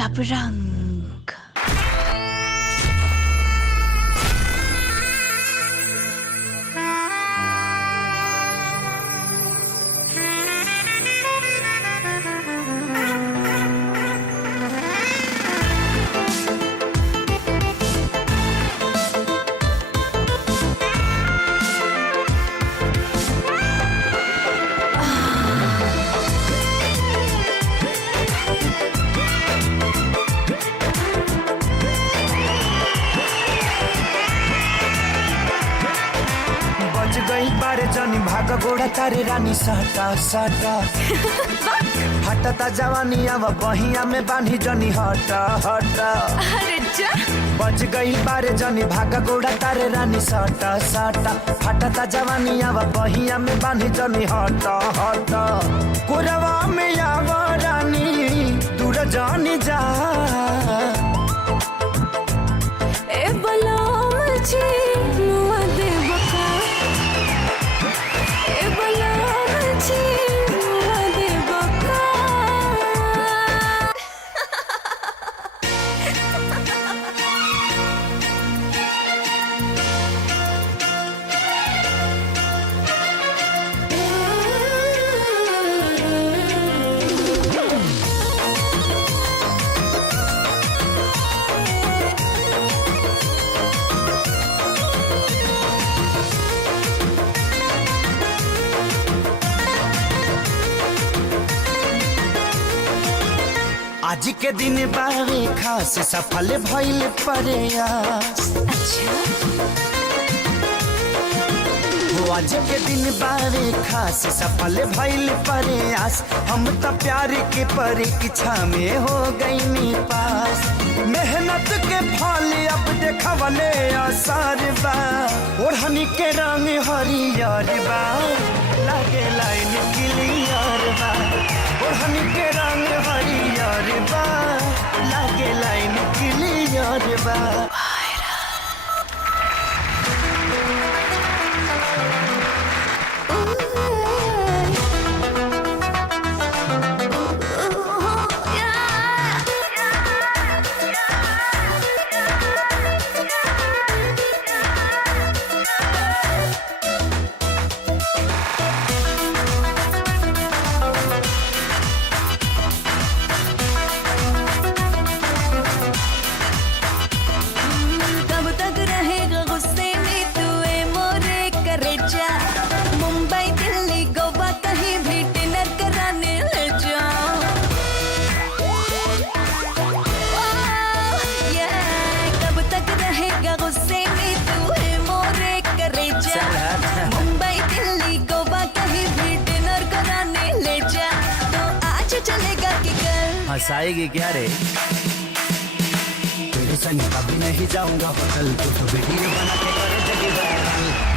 सब रंग। गई बारे जानी भाग गोड़ा तारे रानी साटा साटा हटता जवानी अब बहिया में बांधी जनी हटा हटा। अरे जा बच गई बारे जानी भाग गोड़ा तारे रानी साटा साटा हटता जवानी अब बहिया में बांधी जनी हटा हटा। कोरवा में आवा रानी दूर जानी जा ए बलम जी मुआ दे बका। ए बलम जी मुआ दे बका। आज के दिन बारे खास सफल भइल प्रयास। अच्छा हो आज के दिन बारे खास सफल भइल प्रयास। हम तो प्यार के परीक्षा में हो गई पास। मेहनत के फल अब देखवले आसार बा। ओढ़नी के रंग हरियर बा लागे लाइन क्लियर बा। ओढ़नी के रंग हरियर बा लागे लाइन क्लियर बा। मुंबई दिल्ली गोवा कहीं भी डिनर कराने ले जाओ। कब तक रहेगा गुस्से में तू है मोरे करेजा। मुंबई दिल्ली गोवा कहीं भी डिनर कराने ले जा। तो आज चलेगा कि कल? हंसाएगी क्या रे? तेरे संग कभी नहीं जाऊंगा होटल। तो वीडियो बना के करे जगी वायरल।